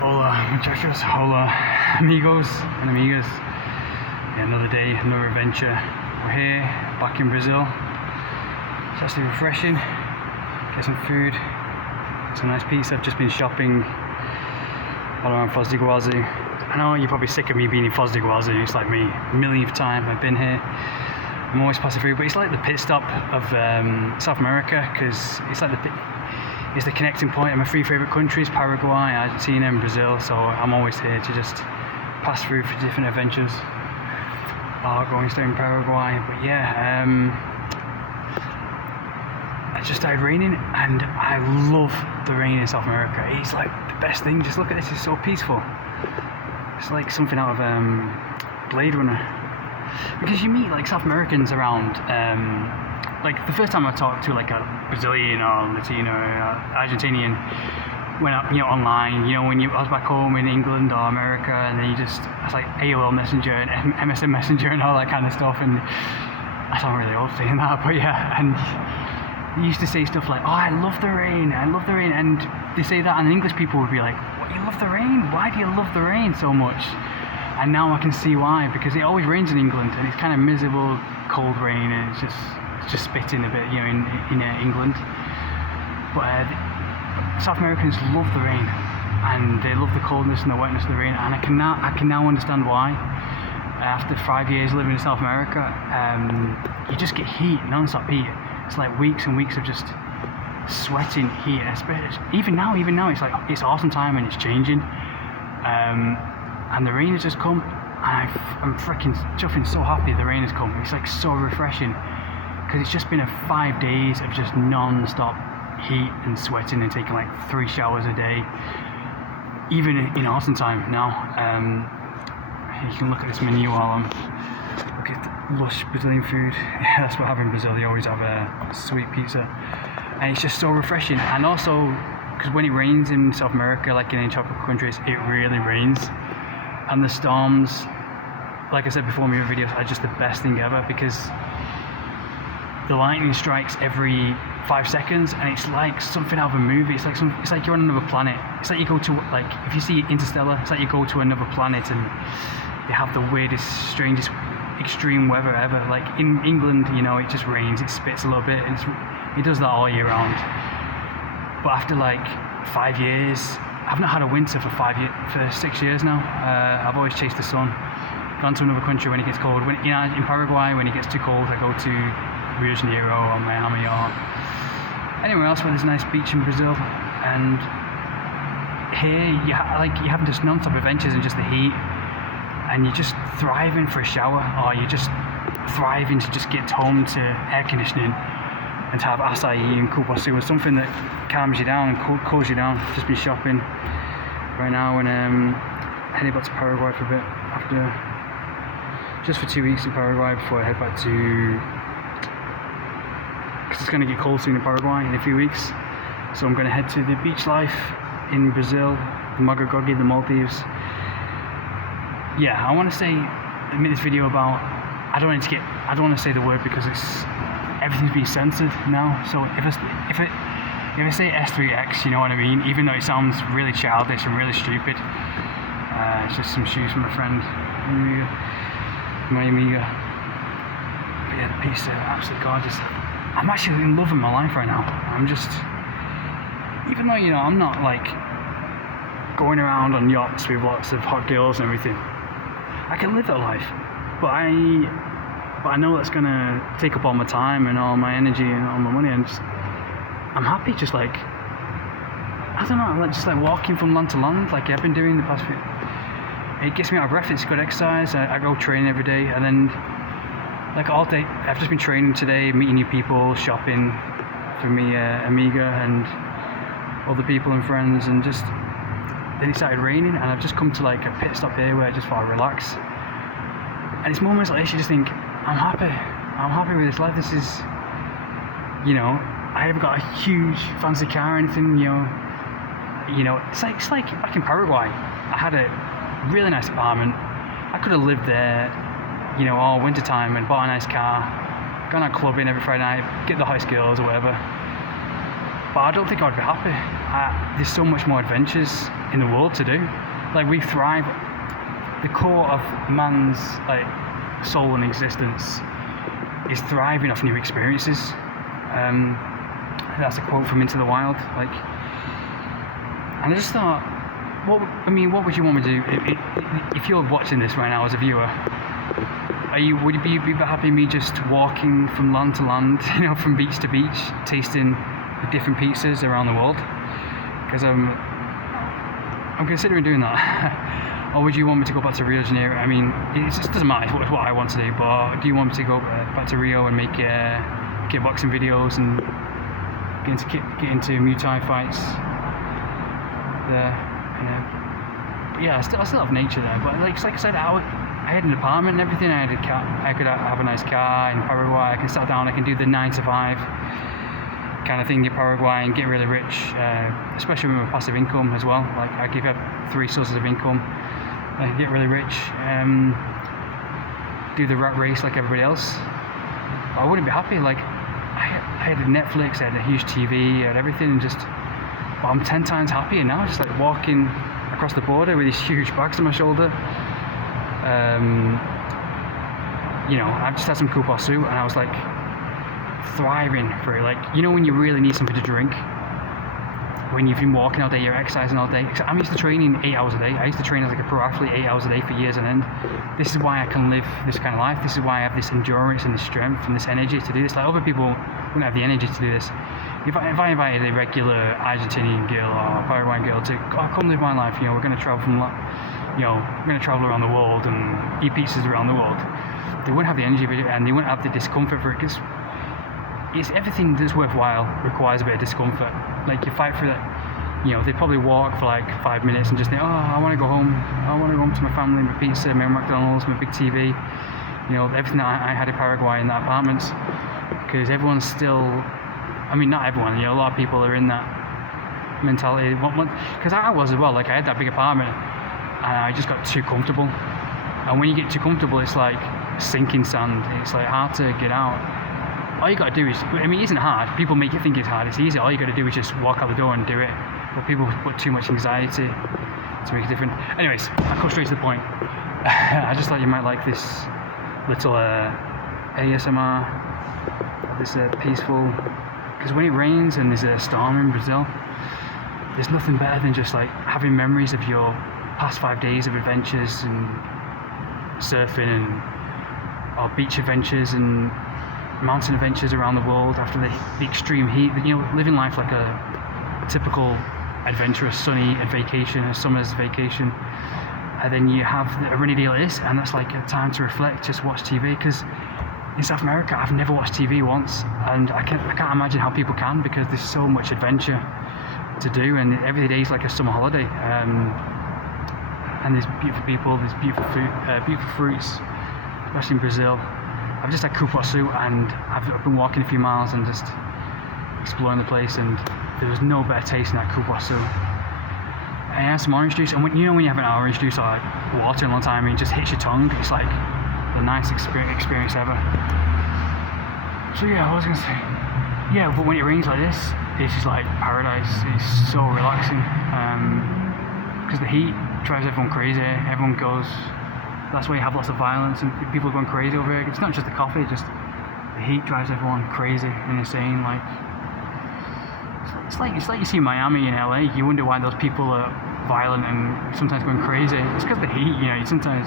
Hola muchachos, hola amigos and amigas. Yeah, another day, another adventure. We're here, back in Brazil. It's actually refreshing. Get some food, some nice pizza. I've just been shopping all around Foz do Iguaçu. I know you're probably sick of me being in Foz do Iguaçu. It's like me, millionth time I've been here. I'm always passing through, but it's like the pit stop of South America, because it's like it's the connecting point of my three favourite countries, Paraguay, Argentina and Brazil, so I'm always here to just pass through for different adventures. Going straight in Paraguay, but yeah, it just started raining and I love the rain in South America. It's like the best thing. Just look at this, it's so peaceful. It's like something out of Blade Runner. Because you meet like South Americans around, like the first time I talked to like a Brazilian or Latino or Argentinian, when I, online, when I was back home in England or America, and then it's like AOL Messenger and MSN Messenger and all that kind of stuff, and I don't really old saying that, but yeah, and you used to say stuff like, oh, I love the rain, and they say that, and English people would be like, what, you love the rain? Why do you love the rain so much? And now I can see why, because it always rains in England, and it's kind of miserable, cold rain, and it's just spitting a bit, in England. But South Americans love the rain, and they love the coldness and the wetness of the rain, and I can now understand why. After 5 years living in South America, you just get heat, non-stop heat. It's like weeks and weeks of just sweating heat. Even now, it's like it's autumn time and it's changing. And the rain has just come, and I'm freaking chuffing so happy the rain has come. It's like so refreshing, because it's just been 5 days of just non-stop heat and sweating and taking like 3 showers a day, even in autumn time now. You can look at this menu while I'm look at the lush Brazilian food. Yeah, that's what I have in Brazil. They always have a sweet pizza, and it's just so refreshing. And also, because when it rains in South America, like in any tropical countries, it really rains. And the storms, like I said before in my other videos, are just the best thing ever, because the lightning strikes every 5 seconds, and it's like something out of a movie. It's like you're on another planet. It's like you go to, like, if you see Interstellar, it's like you go to another planet and they have the weirdest, strangest, extreme weather ever. Like in England, it just rains, it spits a little bit, and it does that all year round. But after like 5 years, I've not had a winter for 6 years now. I've always chased the sun. Gone to another country when it gets cold. In Paraguay, when it gets too cold, I go to Rio de Janeiro or Miami or anywhere else where there's a nice beach in Brazil. And here, you're having just non-stop adventures in just the heat, and you're just thriving for a shower, or you're just thriving to just get home to air conditioning and to have acai and cupuaçu, or something that calms you down and cools you down. Just been shopping right now, and heading back to Paraguay for a bit, just for 2 weeks in Paraguay before I head back to, because it's going to get cold soon in Paraguay in a few weeks, so I'm going to head to the beach life in Brazil, the Maragogi, the Maldives. Yeah, I want to say, I made this video about, I don't want to say the word because everything's being censored now. So if I say S3X, you know what I mean? Even though it sounds really childish and really stupid. It's just some shoes from a friend, my amiga. But yeah, the pizza, absolutely gorgeous. I'm actually in love with my life right now. I'm just, even though I'm not like going around on yachts with lots of hot girls and everything, I can live that life. But I know that's gonna take up all my time and all my energy and all my money, and I'm happy just like, I don't know, I'm like just like walking from land to land like I've been doing the past few. It gets me out of breath, it's good exercise. I go training every day, and then like all day I've just been training today, meeting new people, shopping for me, Amiga and other people and friends, and just then it started raining, and I've just come to like a pit stop here where I just thought I'd relax. And it's moments like this you just think, I'm happy with this life. This is, I haven't got a huge fancy car or anything, it's like back in Paraguay, I had a really nice apartment. I could have lived there, all winter time and bought a nice car, gone out clubbing every Friday night, get the high skills or whatever. But I don't think I'd be happy. there's so much more adventures in the world to do. Like, we thrive. The core of man's like soul and existence is thriving off new experiences. That's a quote from Into the Wild. Like, and I just thought, what would you want me to do if you're watching this right now as a viewer? Would you be happy me just walking from land to land, from beach to beach, tasting the different pizzas around the world? Because I'm considering doing that. Or would you want me to go back to Rio de Janeiro? I mean, it just doesn't matter what I want to do, but do you want me to go back to Rio and make kickboxing videos and get into Muay Thai fights there? But yeah, I still have nature there. But like I said, I had an apartment and everything. I could have a nice car in Paraguay. I can settle down. I can do the 9 to 5 kind of thing in Paraguay and get really rich, especially with my passive income as well. Like, I give up 3 sources of income. I can get really rich. Do the rat race like everybody else. I wouldn't be happy. Like, I had a Netflix, I had a huge TV, I had everything, and I'm 10 times happier now. Just like walking across the border with these huge bags on my shoulder. I've just had some Kupasu, and I was like thriving for it. Like, when you really need something to drink, when you've been walking all day, you're exercising all day. I'm used to training 8 hours a day. I used to train as like a pro athlete 8 hours a day for years on end. This is why I can live this kind of life. This is why I have this endurance and this strength and this energy to do this. Like, other people wouldn't have the energy to do this. If I invited a regular Argentinian girl or Paraguayan girl to come live my life, we're going to travel we're going to travel around the world and eat pizzas around the world, they wouldn't have the energy for it, and they wouldn't have the discomfort for it, because everything that's worthwhile requires a bit of discomfort. Like, you fight for that. They probably walk for like 5 minutes and just think, I want to go home. I want to go home to my family, my pizza, my McDonald's, my big TV. Everything that I had in Paraguay in that apartment. Because everyone's still, not everyone, a lot of people are in that mentality. Because I was as well. Like, I had that big apartment and I just got too comfortable. And when you get too comfortable, it's like sinking sand. It's like hard to get out. All you got to do is, it isn't hard. People make you think it's hard. It's easy. All you got to do is just walk out the door and do it. But people put too much anxiety to make it different. Anyways, I'll go straight to the point. I just thought you might like this little ASMR, this peaceful, because when it rains and there's a storm in Brazil, there's nothing better than just like having memories of your past 5 days of adventures and surfing or beach adventures and mountain adventures around the world after the extreme heat. Living life like a typical adventurous sunny vacation, a summer's vacation, and then you have a rainy day like this, and that's like a time to reflect, just watch TV. Because in South America, I've never watched TV once, and I can't imagine how people can, because there's so much adventure to do, and every day is like a summer holiday. And there's beautiful people, there's beautiful food, beautiful fruits, especially in Brazil. I've just had cupuaçu, and I've been walking a few miles and just exploring the place, and there was no better taste than that cupuaçu. And I had some orange juice, and when you have an orange juice or like water in a long time and it just hits your tongue, it's like the nicest experience ever. So yeah, what was I going to say? Yeah, but when it rains like this, it's just like paradise. It's so relaxing. Because the heat drives everyone crazy. Everyone goes, that's why you have lots of violence and people are going crazy over here. It's not just the coffee, just the heat drives everyone crazy and insane. Like, it's like you see Miami and LA, you wonder why those people are violent and sometimes going crazy. It's because of the heat, sometimes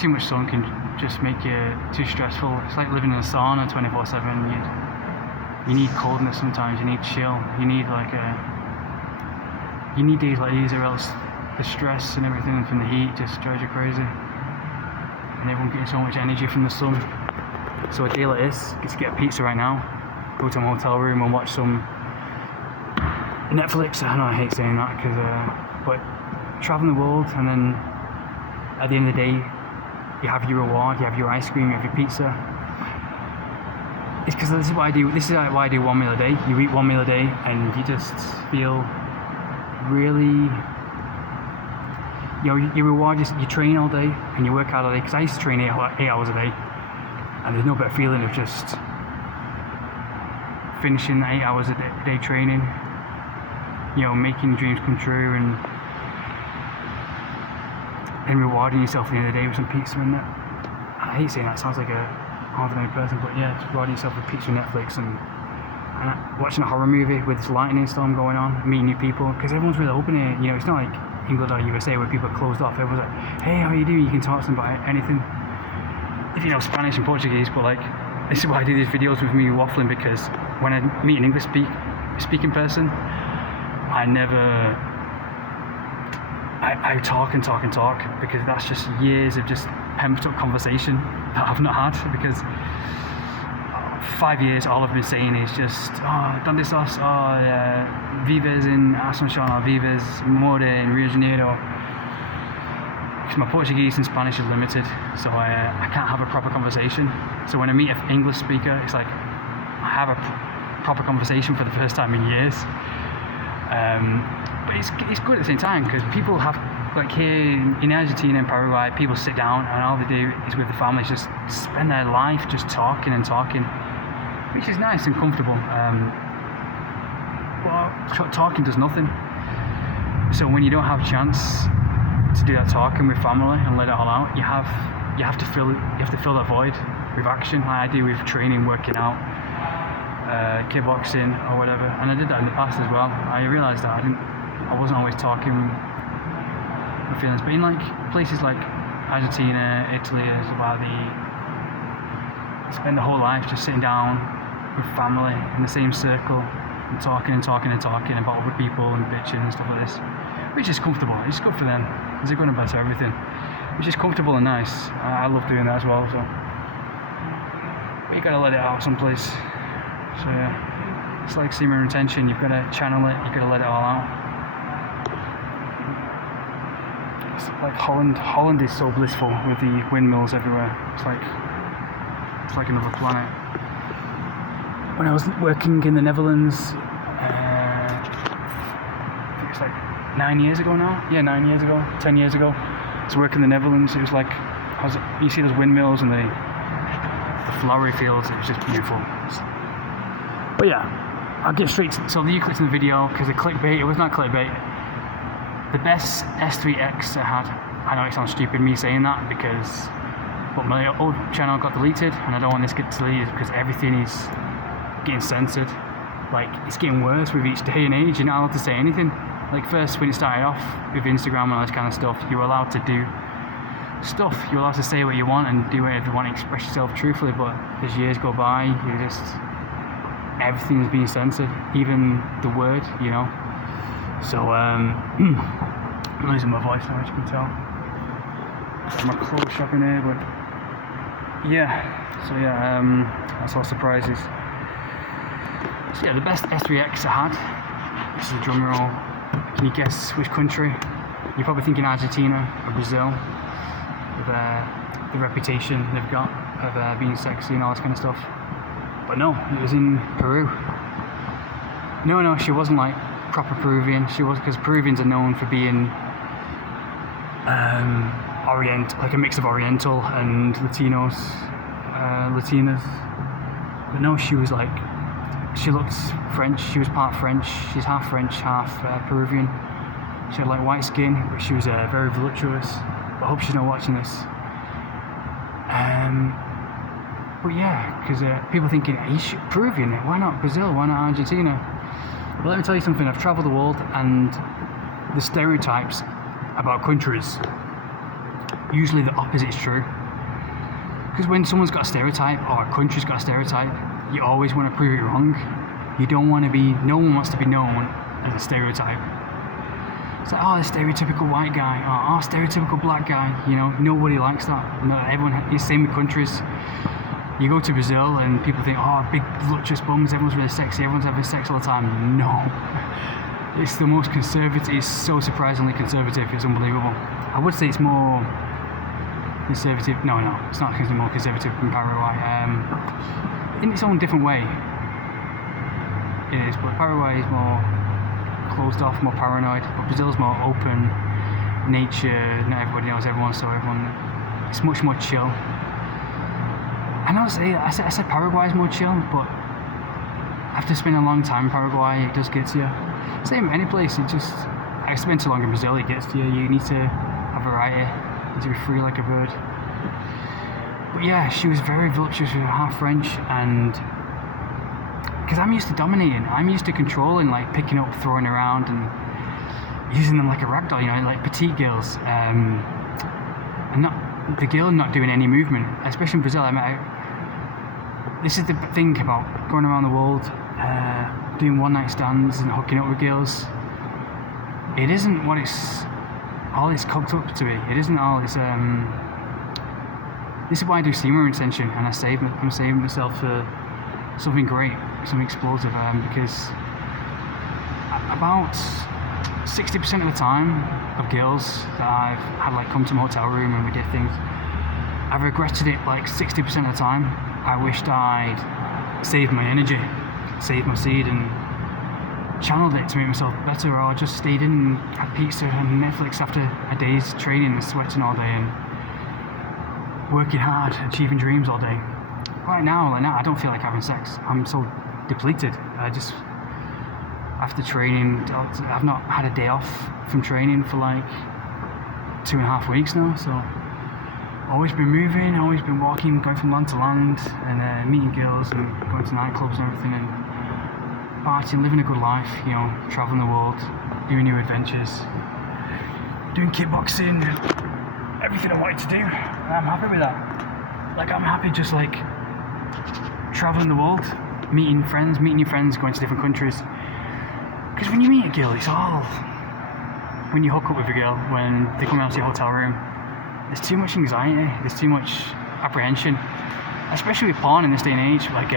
too much sun can just make you too stressful. It's like living in a sauna 24/7. You need coldness sometimes, you need chill, you need days like these, or else the stress and everything from the heat just drives you crazy. And everyone getting so much energy from the sun. So a day like this, get to get a pizza right now, go to my hotel room and watch some Netflix. I know I hate saying that, but traveling the world, and then at the end of the day, you have your reward, you have your ice cream, you have your pizza. It's because this is what I do. This is why I do 1 meal a day. You eat 1 meal a day, and you just feel really. Your reward is you train all day and you work hard all day. Because I used to train 8 hours a day, and there's no better feeling of just finishing 8 hours a day training making dreams come true and rewarding yourself at the end of the day with some pizza and that. I hate saying that, it sounds like a ordinary person, but yeah, just rewarding yourself with pizza and Netflix and watching a horror movie with this lightning storm going on, meeting new people, because everyone's really open here. It's not like England or USA where people are closed off. Everyone's like, hey, how are you doing? You can talk to them about anything. If you know Spanish and Portuguese, but like, this is why I do these videos with me waffling, because when I meet an English speaking person, I talk and talk and talk, because that's just years of just pumped up conversation that I've not had, because 5 years all I've been saying is just, ¿dónde estás? Vives in Asunción, or vives more in Rio de Janeiro. Because my Portuguese and Spanish are limited, so I can't have a proper conversation. So when I meet an English speaker, it's like I have a proper conversation for the first time in years. But it's good at the same time, because people have, like here in Argentina and Paraguay, people sit down and all they do is with the families just spend their life just talking and talking, which is nice and comfortable. But talking does nothing. So when you don't have a chance to do that talking with family and let it all out, you have to fill that void with action, like I do with training, working out, kickboxing or whatever. And I did that in the past as well. I realised that I wasn't always talking with feelings, but in like places like Argentina, Italy, and stuff like that, you spend the whole life just sitting down with family in the same circle and talking about other people and bitching and stuff like this, which is comfortable. It's good for them. It's going to better everything, which is comfortable and nice. I love doing that as well. So, but you gotta let it out someplace. So yeah, it's like semen retention. You've got to channel it. You've got to let it all out. It's like Holland. Holland is so blissful with the windmills everywhere. It's like another planet. When I was working in the Netherlands, I think it's like 9 years ago now. Yeah, 9 years ago, 10 years ago. I was working in the Netherlands. It was like, you see those windmills and the flowery fields. It was just beautiful. But yeah, I'll get straight to, so you clicked on the video because the clickbait, it was not clickbait. The best S3X I had, I know it sounds stupid me saying that, because but my old channel got deleted and I don't want this to get deleted because everything is getting censored. Like, it's getting worse with each day and age. You're not allowed to say anything. Like, first when it started off with Instagram and all this kind of stuff, you were allowed to do stuff. You're allowed to say what you want and do whatever you want and express yourself truthfully, but as years go by, everything is being censored, even the word, So, I'm losing my voice now, as you can tell. My clothes shopping here, but that's all surprises. So yeah, the best S3X I had, this is a drum roll. Can you guess which country? You're probably thinking Argentina or Brazil, with the reputation they've got of being sexy and all this kind of stuff. But no, it was in Peru. No, she wasn't like proper Peruvian. She was, because Peruvians are known for being like a mix of Oriental and Latinas. But no, she was like, she looked French. She was part French. She's half French, half Peruvian. She had like white skin, but she was very voluptuous. But I hope she's not watching this. But yeah, because people thinking, are you Peruvian? Why not Brazil? Why not Argentina? But let me tell you something. I've travelled the world, and the stereotypes about countries, usually the opposite is true. Because when someone's got a stereotype or a country's got a stereotype, you always want to prove it wrong. You don't want to be, no one wants to be known as a stereotype. It's like, the stereotypical white guy, or stereotypical black guy, nobody likes that. No, everyone, it's the same with countries. You go to Brazil and people think, big voluptuous bums, everyone's really sexy, everyone's having sex all the time. No. It's the most conservative, it's so surprisingly conservative, it's unbelievable. I would say it's more conservative, no, it's not more conservative than Paraguay. In its own different way, it is, but Paraguay is more closed off, more paranoid, but Brazil's more open, nature, not everybody knows everyone, so it's much more chill. I said Paraguay is more chill, but after spending a long time in Paraguay, it does get to you. Same any place. I spent too long in Brazil. It gets to you. You need to have variety. You need to be free like a bird. But yeah, she was very voluptuous. She was half French, and because I'm used to dominating, I'm used to controlling, like picking up, throwing around, and using them like a ragdoll. Like petite girls. And the girl not doing any movement, especially in Brazil. This is the thing about going around the world, doing one-night stands and hooking up with girls. It isn't what all it's cooked up to be. It isn't all this. This is why I do semen retention, and I'm saving myself for something great, something explosive. Because about 60% of the time of girls that I've had like come to my hotel room and we did things, I've regretted it like 60% of the time. I wished I'd saved my energy, saved my seed, and channeled it to make myself better, or just stayed in and had pizza and Netflix after a day's training and sweating all day and working hard, achieving dreams all day. Right now, I don't feel like having sex. I'm so depleted. After training, I've not had a day off from training for like 2.5 weeks now, so always been moving, always been walking, going from land to land, and meeting girls and going to nightclubs and everything, and partying, living a good life, traveling the world, doing new adventures, doing kickboxing, everything I wanted to do. I'm happy with that. Like, I'm happy just like traveling the world, meeting new friends, going to different countries. Because when you meet a girl, it's all... When you hook up with a girl, when they come out to your hotel room, there's too much anxiety, there's too much apprehension. Especially with porn in this day and age, like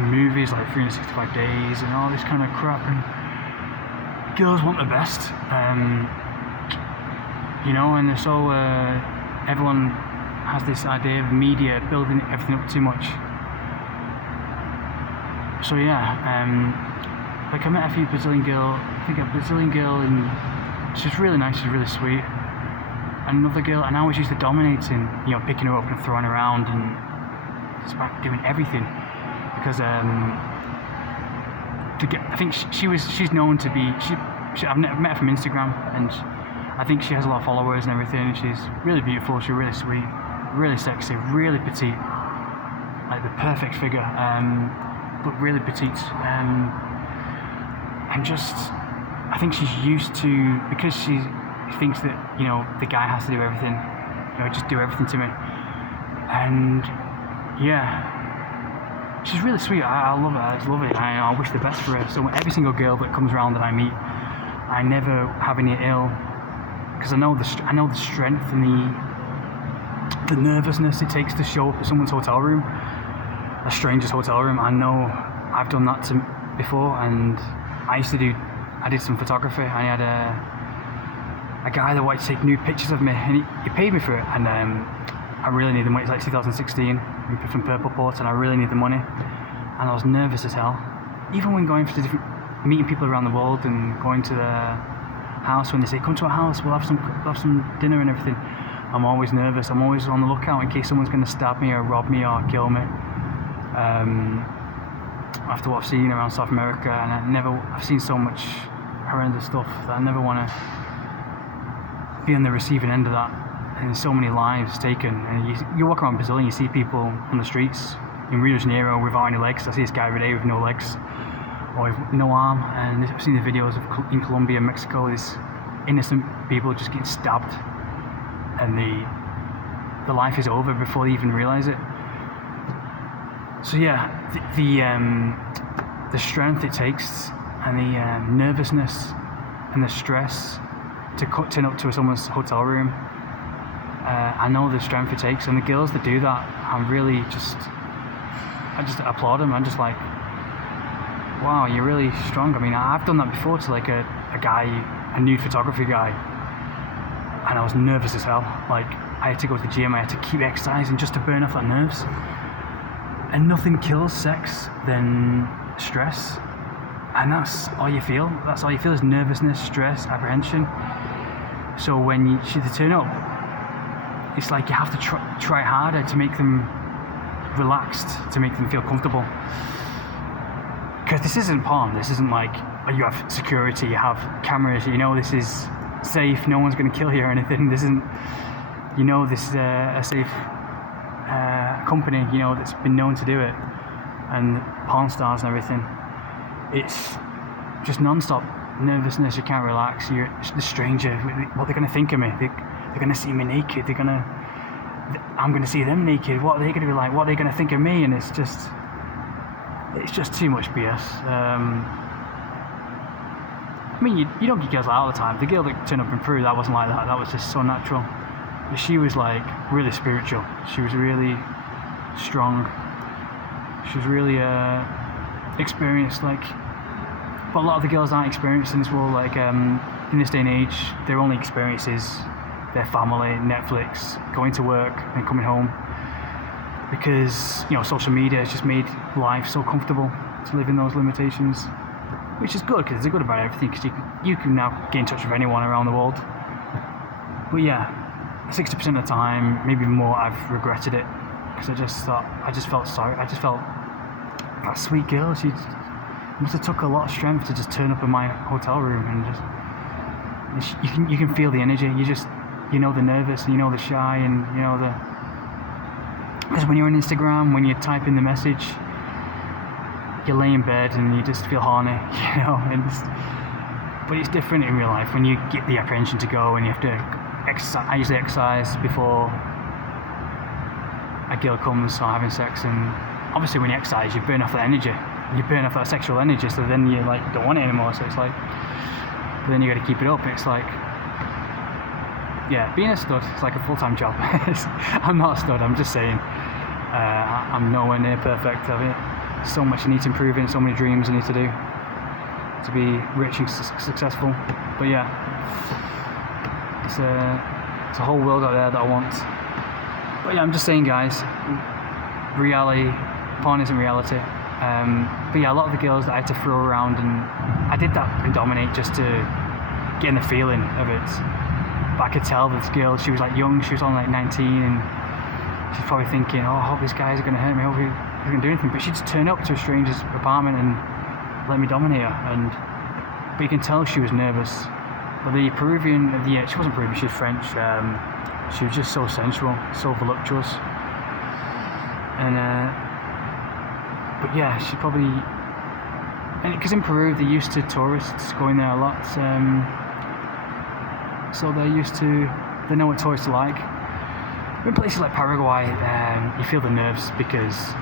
movies like 365 Days and all this kind of crap. And girls want the best, and they're so... everyone has this idea of media building everything up too much. So yeah, like I met a Brazilian girl, and she's really nice, she's really sweet. And another girl, and I was used to dominating, picking her up and throwing her around and just about doing everything. Because I think she's known to be, I've met her from Instagram, and I think she has a lot of followers and everything. She's really beautiful, she's really sweet, really sexy, really petite, like the perfect figure, but really petite. I think she's used to, because she thinks that, the guy has to do everything, just do everything to me. And yeah, she's really sweet. I love her, I just love it. I wish the best for her. So every single girl that comes around that I meet, I never have any ill, because I know the strength and the nervousness it takes to show up at someone's hotel room, a stranger's hotel room. I know I've done that before, and I did some photography. I had a guy that wanted to take nude pictures of me, and he paid me for it, and I really need the money. It's like 2016 from Purple Port, and I really need the money, and I was nervous as hell. Even when going for meeting people around the world and going to the house, when they say come to our house, we'll have some dinner and everything, I'm always nervous. I'm always on the lookout in case someone's going to stab me or rob me or kill me. After what I've seen around South America, and I've seen so much horrendous stuff that I never want to be on the receiving end of that. And there's so many lives taken, and you walk around Brazil and you see people on the streets in Rio de Janeiro without any legs. I see this guy every day with no legs or with no arm, and I've seen the videos in Colombia and Mexico, these innocent people just getting stabbed, and the life is over before they even realise it. So yeah, the strength it takes, and the nervousness and the stress to turn up to someone's hotel room, I know the strength it takes, and the girls that do that, I just applaud them. I'm just like, wow, you're really strong. I mean, I've done that before to like a guy, a nude photography guy, and I was nervous as hell. Like, I had to go to the gym, I had to keep exercising just to burn off that nerves. And nothing kills sex than stress, and that's all you feel. That's all you feel is nervousness, stress, apprehension. So when you turn up, it's like you have to try harder to make them relaxed, to make them feel comfortable. Because this isn't porn. This isn't like you have security, you have cameras, you know this is safe, no one's going to kill you or anything. This isn't, you know, this is a safe company, you know, that's been known to do it, and porn stars and everything. It's just non-stop nervousness. You can't relax. You're the stranger. What they're going to think of me? They're going to see me naked. I'm going to see them naked. What are they going to be like? What are they going to think of me? And it's just too much BS. I mean, you don't get girls like that all the time. The girl that turned up in Peru, that wasn't like that. That was just so natural. But she was like really spiritual. She was really strong. She was really experienced. Like, but a lot of the girls aren't experienced in this world. Like in this day and age, their only experience is their family, Netflix, going to work and coming home. Because, you know, social media has just made life so comfortable to live in those limitations, which is good, because it's good about everything, because you can now get in touch with anyone around the world. But yeah, 60% of the time, maybe more, I've regretted it, because I just felt sorry. I just felt, that sweet girl, she must have took a lot of strength to just turn up in my hotel room, and just, you can feel the energy. You know the nervous, and you know the shy, and you know the, because when you're on Instagram, when you type in the message, you lay in bed and you just feel horny, you know. But it's different in real life when you get the apprehension to go and you have to exercise. I usually exercise before a girl comes or having sex, and obviously when you exercise, you burn off that energy, you burn off that sexual energy. So then you like don't want it anymore. So it's like, but then you got to keep it up. It's like, yeah, being a stud, it's like a full-time job. I'm not a stud. I'm just saying, I'm nowhere near perfect. I mean, so much I need to improve in, so many dreams I need to do to be rich and successful. But yeah, it's a whole world out there that I want. But yeah, I'm just saying, guys, reality, porn isn't reality. But yeah, a lot of the girls that I had to throw around, and I did that in Dominate just to get in the feeling of it. But I could tell this girl, she was like young, she was only like 19, and she's probably thinking, oh, I hope this guy's going to hurt me, I hope he's going to do anything. But she'd just turn up to a stranger's apartment and let me dominate her. But you can tell she was nervous. But the Peruvian, she wasn't Peruvian, she was French. She was just so sensual, so voluptuous. And but yeah, she probably, and because in Peru they're used to tourists going there a lot. So they know what tourists are like. In places like Paraguay, you feel the nerves because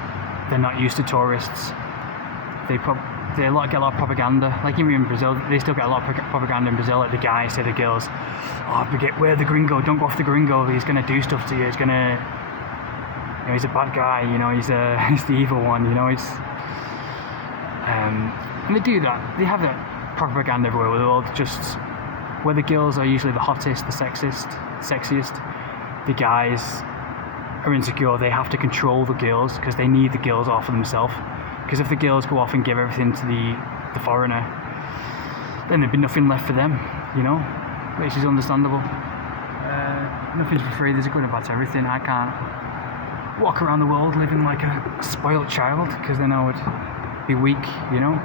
they're not used to tourists. They get a lot of propaganda. Like even in Brazil, they still get a lot of propaganda in Brazil. Like the guys say to the girls, "Oh, beware the gringo. Don't go off the gringo. He's gonna do stuff to you. He's gonna, you know, he's a bad guy. You know, he's the evil one. You know, and they do that. They have that propaganda everywhere in the world. Just where the girls are usually the hottest, the sexiest, the guys are insecure. They have to control the girls because they need the girls all for themselves. Because if the girls go off and give everything to the foreigner, then there'd be nothing left for them, you know, which is understandable. Nothing's for free. There's a good and bad to everything. I can't walk around the world living like a spoiled child, because then I would be weak, you know.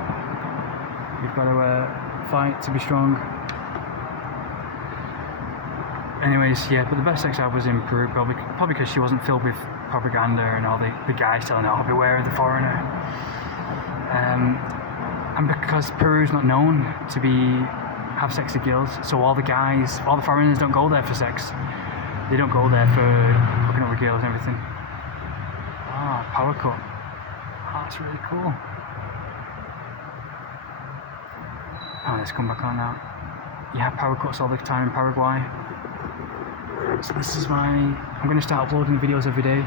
You've got to fight to be strong. Anyways, yeah, but the best sex I was in Peru, probably because she wasn't filled with propaganda and all the guys telling her, oh, beware of the foreigner. And because Peru's not known to have sexy girls, so all the foreigners don't go there for sex. They don't go there for hooking up with girls and everything. Ah, power cut. Ah, that's really cool. Oh, let's come back on now. Yeah, power cuts all the time in Paraguay. So this is I'm going to start uploading videos every day.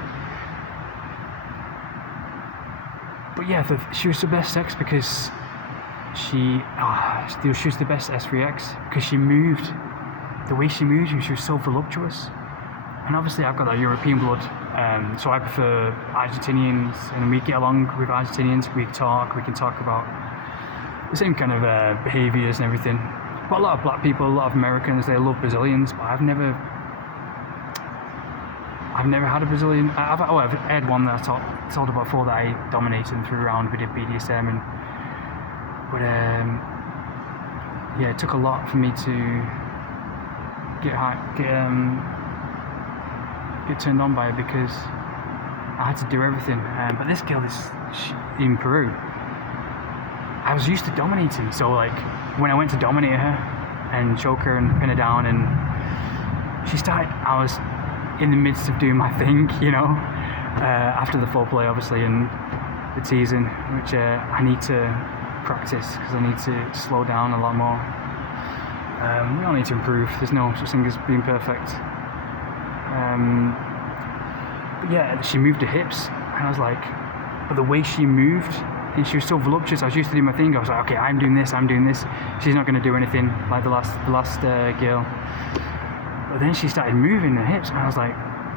But yeah, she was the best sex because she was the best S3X because she moved. The way she moved, she was so voluptuous. And obviously I've got that European blood, so I prefer Argentinians, and we get along with Argentinians. We can talk about the same kind of behaviours and everything. But a lot of black people, a lot of Americans, they love Brazilians, but I've never had a Brazilian. I've had one that I told about before that I dominated and threw around. We did BDSM, but yeah, it took a lot for me to get turned on by it, because I had to do everything. But this girl in Peru, I was used to dominating. So like when I went to dominate her and choke her and pin her down, and I was in the midst of doing my thing, after the foreplay obviously and the teasing, which I need to practice, because I need to slow down a lot more. We all need to improve. There's no such thing as being perfect. But yeah, she moved her hips, and I was like, but the way she moved, and she was so voluptuous. I was used to doing my thing. I was like, okay, I'm doing this. She's not going to do anything like the last girl. But then she started moving her hips, and I was like,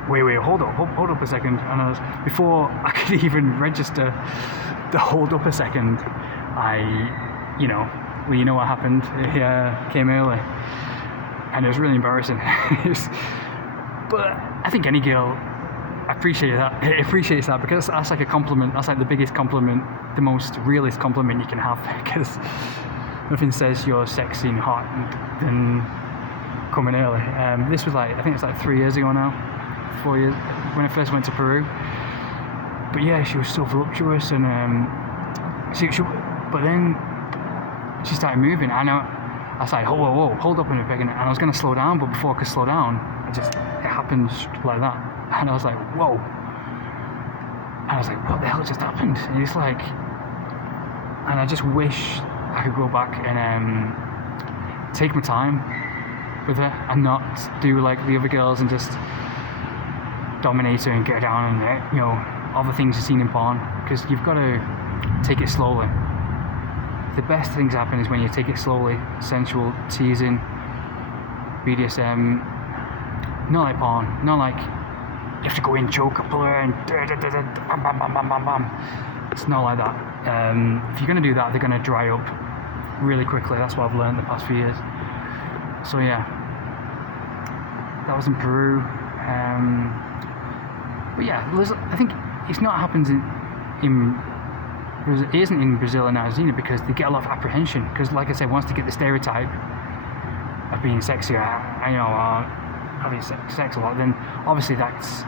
wait, hold up a second. And before I could even register the hold up a second, you know what happened. It came early, and it was really embarrassing. But I think any girl appreciates that, because that's like a compliment. That's like the biggest compliment, the most realist compliment you can have, because nothing says you're sexy and hot than coming early. This was I think it's 3 years ago now, 4 years, when I first went to Peru. But yeah, she was so voluptuous, and but then she started moving. I was like, whoa, hold up in a second, and I was going to slow down, but before I could slow down, it happened like that, and I was like, whoa, and I was like, what the hell just happened? And it's like, and I just wish I could go back and take my time with her, and not do like the other girls and just dominate her and get her down, and all the things you've seen in porn, because you've got to take it slowly. The best things happen is when you take it slowly. Sensual, teasing, BDSM, not like porn, not like you have to go in, choke a puller and bam, bam, bam, bam, bam, bam. It's not like that. If you're going to do that, they're going to dry up really quickly. That's what I've learned the past few years. So yeah, that was in Peru. But yeah, I think it's not happens it isn't in Brazil and Argentina, because they get a lot of apprehension. Because like I said, once they get the stereotype of being sexy, having sex a lot, then obviously that's,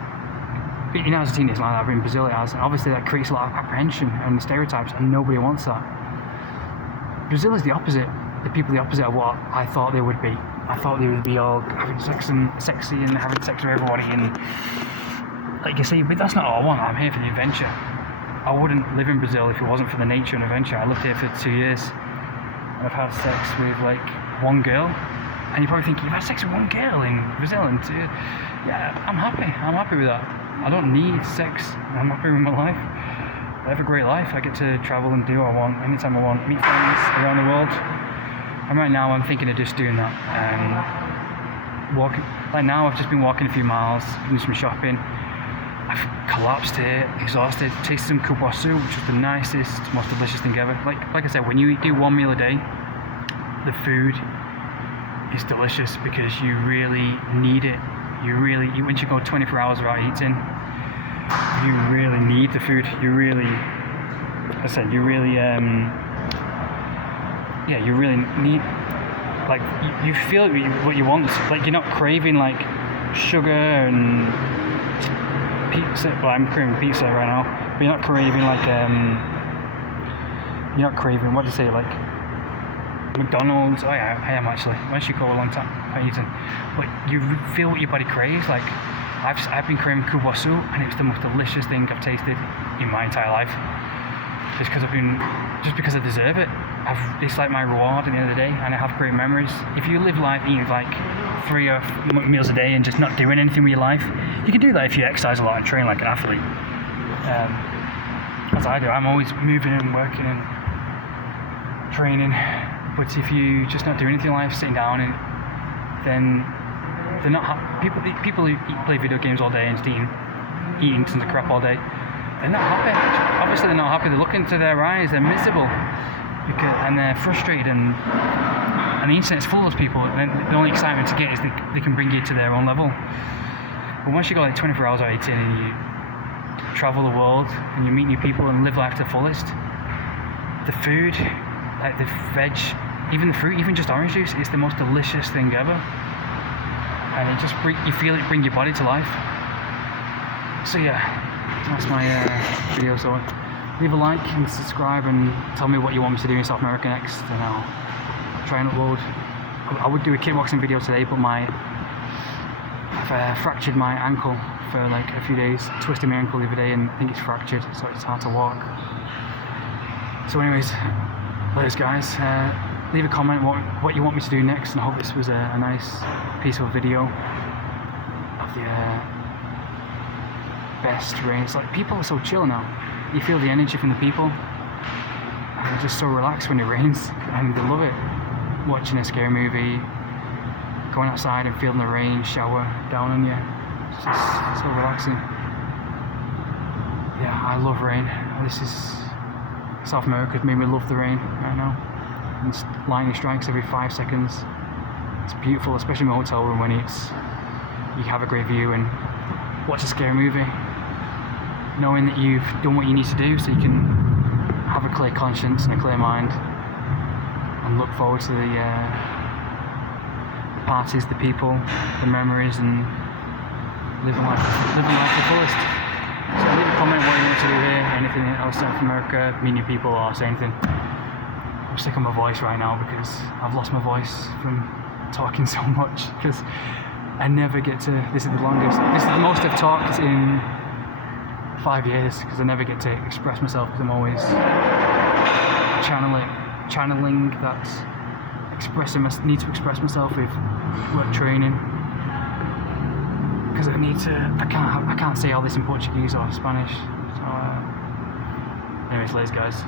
in Argentina it's like that, but in Brazil it has, and obviously that creates a lot of apprehension and stereotypes, and nobody wants that. Brazil is the opposite of what I thought they would be. I thought they would be all having sex and sexy and having sex with everybody, and like you say, but that's not all I want. I'm here for the adventure. I wouldn't live in Brazil if it wasn't for the nature and adventure. I lived here for 2 years. I've had sex with one girl, and you're probably thinking, you've had sex with one girl in Brazil, and yeah, I'm happy with that. I don't need sex. I'm happy with my life. I have a great life. I get to travel and do what I want anytime I want, meet friends around the world. And right now I'm thinking of just doing that. Walking. Like now I've just been walking a few miles, doing some shopping. I've collapsed here, exhausted, tasted some cupuaçu, which was the nicest, most delicious thing ever. Like I said, when you do one meal a day, the food is delicious, because you really need it. Once you go 24 hours without eating, you really need the food. You really need, you feel what you want. Like you're not craving sugar and pizza. Well, I'm craving pizza right now, but you're not craving what do you say, McDonald's. Oh yeah, I am actually. Once you go a long time eating, but you feel what your body craves. I've been craving cupuaçu, and it's the most delicious thing I've tasted in my entire life. Just because I deserve it. It's like my reward at the end of the day, and I have great memories. If you live life eating 3 or 4 meals a day and just not doing anything with your life, you can do that if you exercise a lot and train like an athlete. As I do, I'm always moving and working and training. But if you just not do anything in life, sitting down, then they're not people who play video games all day and just eating tons of crap all day. They're not happy. Obviously, they're not happy. They look into their eyes. They're miserable, and they're frustrated. And the internet's full of those people. And the only excitement to get is they can bring you to their own level. But once you go 24 hours out eating, and you travel the world, and you meet new people and live life to the fullest, the food, the veg even the fruit, even just orange juice, is the most delicious thing ever. And it just you feel it bring your body to life. So yeah, that's my video. So leave a like and subscribe and tell me what you want me to do in South America next, and I'll try and upload. I would do a kickboxing video today, but I've fractured my ankle for like a few days, twisted my ankle the other day, and I think it's fractured, so it's hard to walk. So anyways, laters guys, leave a comment what you want me to do next, and I hope this was a nice, peaceful video of the best rain. It's like people are so chill now. You feel the energy from the people, and they're just so relaxed when it rains, and they love it. Watching a scary movie, going outside and feeling the rain shower down on you, it's just so relaxing. Yeah, I love rain. This is South America, made me love the rain right now. And lightning strikes every 5 seconds. It's beautiful, especially in my hotel room when you have a great view and watch a scary movie, knowing that you've done what you need to do, so you can have a clear conscience and a clear mind, and look forward to the parties, the people, the memories, and living life to the fullest. So leave a comment what you want to do here, anything else South America, meet new people, or say anything. I'm sick of my voice right now because I've lost my voice from talking so much, because I never get to, this is the most I've talked in 5 years, because I never get to express myself, because I'm always channeling that need to express myself with work training, because I can't say all this in Portuguese or Spanish. So anyways, laters guys.